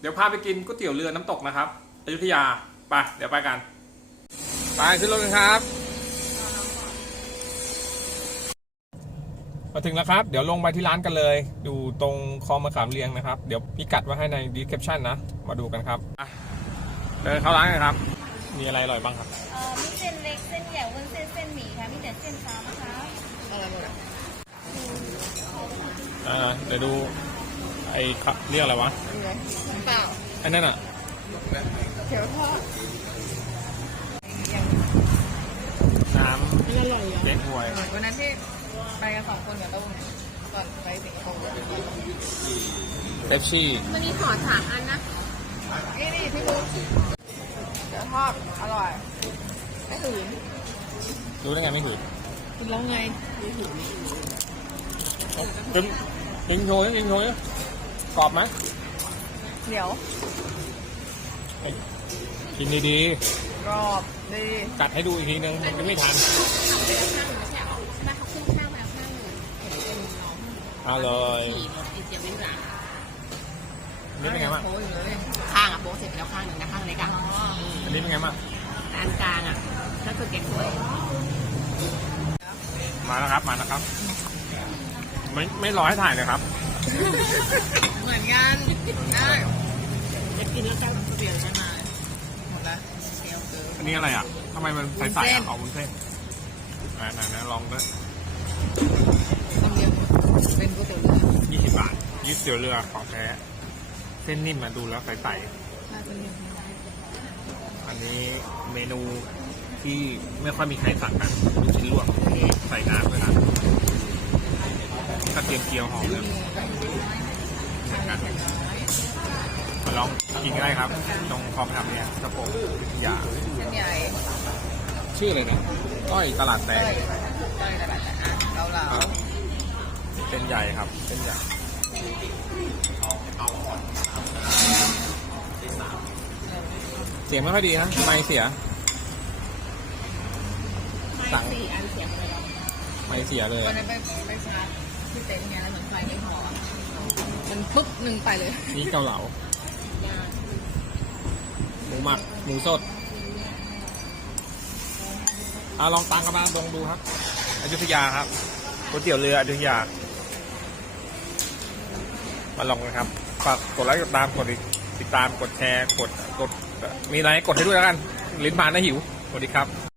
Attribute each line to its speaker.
Speaker 1: เดี๋ยวพาไปกินก๋วยเตี๋ยวเรือน้ำตกนะครับอยุธยาไปเดี๋ยวไปกันไปขึ้นรถกันครับมาถึงแล้วครับเดี๋ยวลงไปที่ร้านกันเลยอยู่ตรงคลองมะขามเรียงนะครับเดี๋ยวพิกัดไว้ให้ใน description นะมาดูกันครับเดินเข้าร้านกันครับมีอะไรอร่อยบ้างครับ
Speaker 2: มีเส้นเล็กเส้นใหญ่วุ้นเส้นเส้นหมี่ค่ะมีแต่เส้นฟ้านะคะ
Speaker 1: เดี๋ยวดูไอ้เรียกอะไรวะ
Speaker 2: เปล่า
Speaker 1: ไอ้นั่นอ่ะ
Speaker 2: เขียวทอด
Speaker 1: น้ำเก๊กฮวย
Speaker 2: วันนั้นที่ไปกัน2 คนกับตู้เนี่ยก่อนไปสิงคโปร์
Speaker 1: เป๊ปซี่
Speaker 2: มันมีขอ3 อันนะนี่พี่บุ๊คเขียวทอดอร่อยไม่หืน
Speaker 1: รู้ได้ไงไม่หืน
Speaker 2: กินแล้วไงไม่หืน
Speaker 1: กินโชยกรอบไหม
Speaker 2: เดี๋ยว
Speaker 1: กินดี
Speaker 2: กรอบดี
Speaker 1: กัดให้ดูอีกทีนึงมันจะไม่ทันเอาเลยนี่เป็นไงบ้าง
Speaker 2: ข้างอ่ะโป๊ะเสร็จแล้วข้างหนึ่งนะข้างเล็กอ่ะ
Speaker 1: อันนี้เป็นไงบ้าง
Speaker 2: อันกลางอ่ะก็คือเก็บสวย
Speaker 1: มาแล้วครับไม่รอให้ถ่ายเลยครับ
Speaker 2: เหมือนกันได้จะกินแล้วกันเปลี่ยนใช่ไหมหมดละ
Speaker 1: อันนี้อะไรอ่ะทำไมมันใสๆอ่ะเอาวุ้นเส้นนะลองด้วย
Speaker 2: เป็นก๋วยเตี๋ยวเรือ
Speaker 1: 20 บาทก๋วยเตี๋ยวเรือของแท้เส้นนิ่มมาดูแล้วใสๆอันนี้เมนูที่ไม่ค่อยมีใครสั่งกันลูกชิ้นลวกนี่ใส่น้ำเลยนะกระเทียมเจียวหอมเลยมาลองกินกันได้ครับตรงคลองทำเนี่ยกระโปงอย่าชื่ออะไรนะก้อยตลาดแตงเป็นใหญ่ครับเป็นใหญ่เสียงไม่ค่อยดีนะไม่เสีย
Speaker 2: สั่ง4 อันเสียเลย
Speaker 1: ไม่เสียเลย
Speaker 2: วันนั้นไปชาร์จที่เต็นท์เนี่ยแล้วเหมือนไฟไม่พอมันปุ๊บหนึ่งไปเลย
Speaker 1: นี่เกาเหลาหมูหมักหมูสดลองตังกันมาลองดูครับอยุธยาครับก๋วยเตี๋ยวเรืออยุธยามาลองกันครับฝากกดไลค์กดติดตามกดแชร์กดมีอะไรกดให้ด้วยแล้วกันลิ้นบานนะหิวสวัสดีครับ